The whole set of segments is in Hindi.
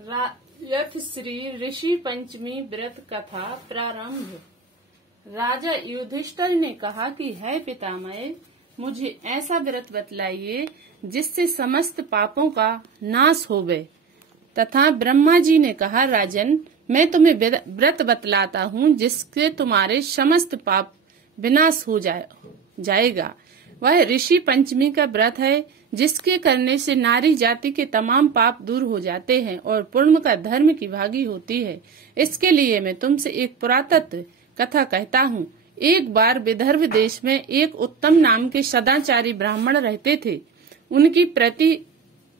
यथ श्री ऋषि पंचमी व्रत कथा प्रारंभ। राजा युधिष्ठिर ने कहा कि है पितामह, मुझे ऐसा व्रत बतलाइए जिससे समस्त पापों का नाश होवे। तथा ब्रह्मा जी ने कहा, राजन, मैं तुम्हें व्रत बतलाता हूँ जिससे तुम्हारे समस्त पाप विनाश हो जाएगा। वह ऋषि पंचमी का व्रत है जिसके करने से नारी जाति के तमाम पाप दूर हो जाते हैं और पुण्य का धर्म की भागी होती है। इसके लिए मैं तुमसे एक पुरातत्व कथा कहता हूँ। एक बार विदर्भ देश में एक उत्तम नाम के सदाचारी ब्राह्मण रहते थे। उनकी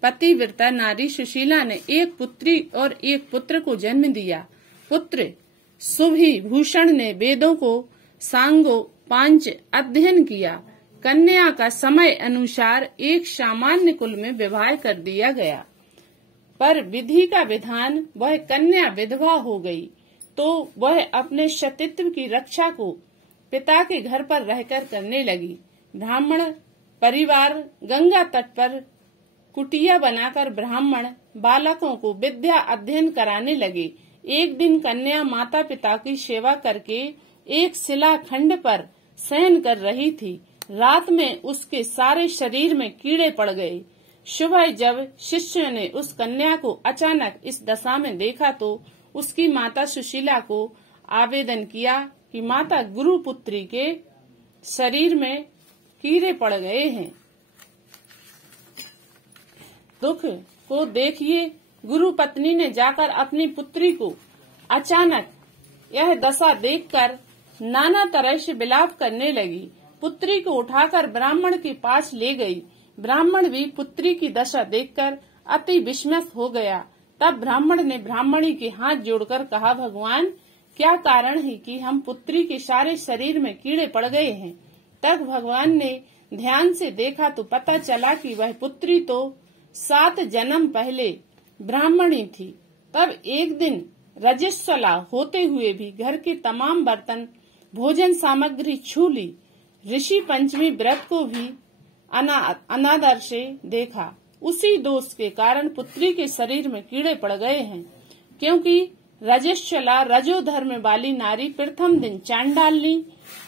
पतिव्रता नारी सुशीला ने एक पुत्री और एक पुत्र को जन्म दिया। पुत्र सुभी भूषण ने वेदों को सांगो पांच अध्ययन किया। कन्या का समय अनुसार एक सामान्य कुल में विवाह कर दिया गया, पर विधि का विधान वह कन्या विधवा हो गई तो वह अपने सतीत्व की रक्षा को पिता के घर पर रहकर करने लगी। ब्राह्मण परिवार गंगा तट पर कुटिया बनाकर ब्राह्मण बालकों को विद्या अध्ययन कराने लगे। एक दिन कन्या माता पिता की सेवा करके एक शिलाखंड पर शयन कर रही थी। रात में उसके सारे शरीर में कीड़े पड़ गए। सुबह जब शिष्य ने उस कन्या को अचानक इस दशा में देखा तो उसकी माता सुशीला को आवेदन किया कि माता, गुरु पुत्री के शरीर में कीड़े पड़ गए हैं, दुख को देखिए। गुरु पत्नी ने जाकर अपनी पुत्री को अचानक यह दशा देखकर नाना तरह से विलाप करने लगी। पुत्री को उठाकर ब्राह्मण के पास ले गई। ब्राह्मण भी पुत्री की दशा देखकर अति विस्मित हो गया। तब ब्राह्मण ने ब्राह्मणी के हाथ जोड़कर कहा, भगवान, क्या कारण है कि हम पुत्री के सारे शरीर में कीड़े पड़ गए हैं। तब भगवान ने ध्यान से देखा तो पता चला कि वह पुत्री तो 7 जन्म पहले ब्राह्मणी थी। तब एक दिन रजस्वला होते हुए भी घर के तमाम बर्तन भोजन सामग्री छू ली। ऋषि पंचमी व्रत को भी अनादर से देखा। उसी दोष के कारण पुत्री के शरीर में कीड़े पड़ गए हैं, क्योंकि रजस्वला रजो धर्म वाली नारी प्रथम दिन चांडालनी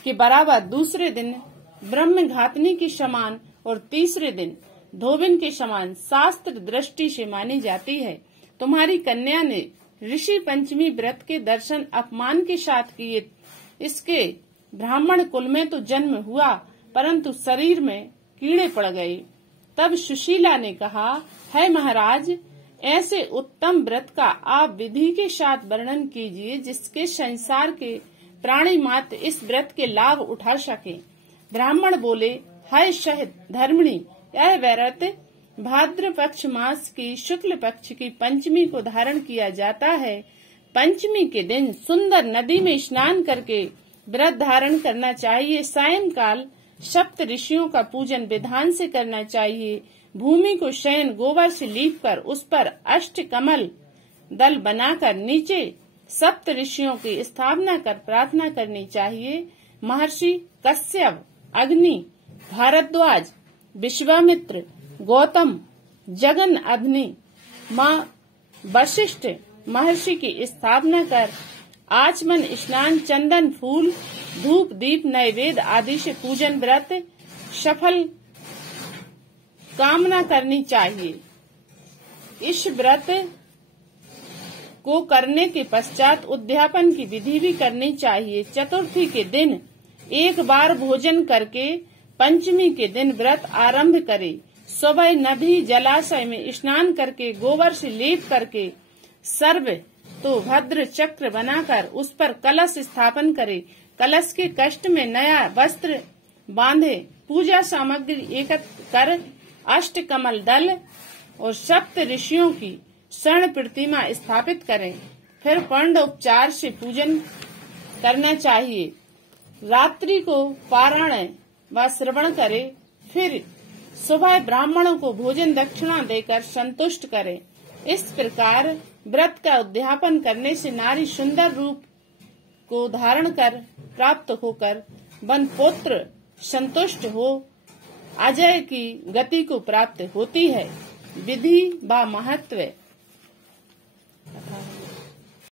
के बराबर, दूसरे दिन ब्रह्मघातनी के समान और तीसरे दिन धोबिन के समान शास्त्र दृष्टि से मानी जाती है। तुम्हारी कन्या ने ऋषि पंचमी व्रत के दर्शन अपमान के साथ किए। इसके ब्राह्मण कुल में तो जन्म हुआ, परंतु शरीर में कीड़े पड़ गए। तब सुशीला ने कहा, है महाराज, ऐसे उत्तम व्रत का आप विधि के साथ वर्णन कीजिए जिसके संसार के प्राणी मात्र इस व्रत के लाभ उठा सके। ब्राह्मण बोले, है शहद धर्मिणी, यह व्रत भाद्र पक्ष मास की शुक्ल पक्ष की पंचमी को धारण किया जाता है। पंचमी के दिन सुंदर नदी में स्नान करके व्रत धारण करना चाहिए। सायंकाल सप्त ऋषियों का पूजन विधान से करना चाहिए। भूमि को शयन गोबर से लीपकर उस पर अष्ट कमल दल बनाकर नीचे सप्त ऋषियों की स्थापना कर प्रार्थना करनी चाहिए। महर्षि कश्यप, अग्नि, भारद्वाज, विश्वामित्र, गौतम, जगन अग्नि, माँ वशिष्ठ महर्षि की स्थापना कर आचमन स्नान, चंदन, फूल, धूप, दीप, नैवेद्य आदि से पूजन व्रत सफल कामना करनी चाहिए। इस व्रत को करने के पश्चात उद्यापन की विधि भी करनी चाहिए। चतुर्थी के दिन एक बार भोजन करके पंचमी के दिन व्रत आरंभ करे। सुबह नदी जलाशय में स्नान करके गोबर से लेप करके सर्व तो भद्र चक्र बनाकर उस पर कलश स्थापन करे। कलश के कष्ट में नया वस्त्र बांधे। पूजा सामग्री एकत्र कर अष्ट कमल दल और सप्त ऋषियों की स्वर्ण प्रतिमा स्थापित करें। फिर पंडोपचार से पूजन करना चाहिए। रात्रि को पारायण व श्रवण करे। फिर सुबह ब्राह्मणों को भोजन दक्षिणा देकर संतुष्ट करे। इस प्रकार व्रत का उद्यापन करने से नारी सुंदर रूप को धारण कर प्राप्त होकर वन पुत्र संतुष्ट हो अजय की गति को प्राप्त होती है। विधि व महत्व।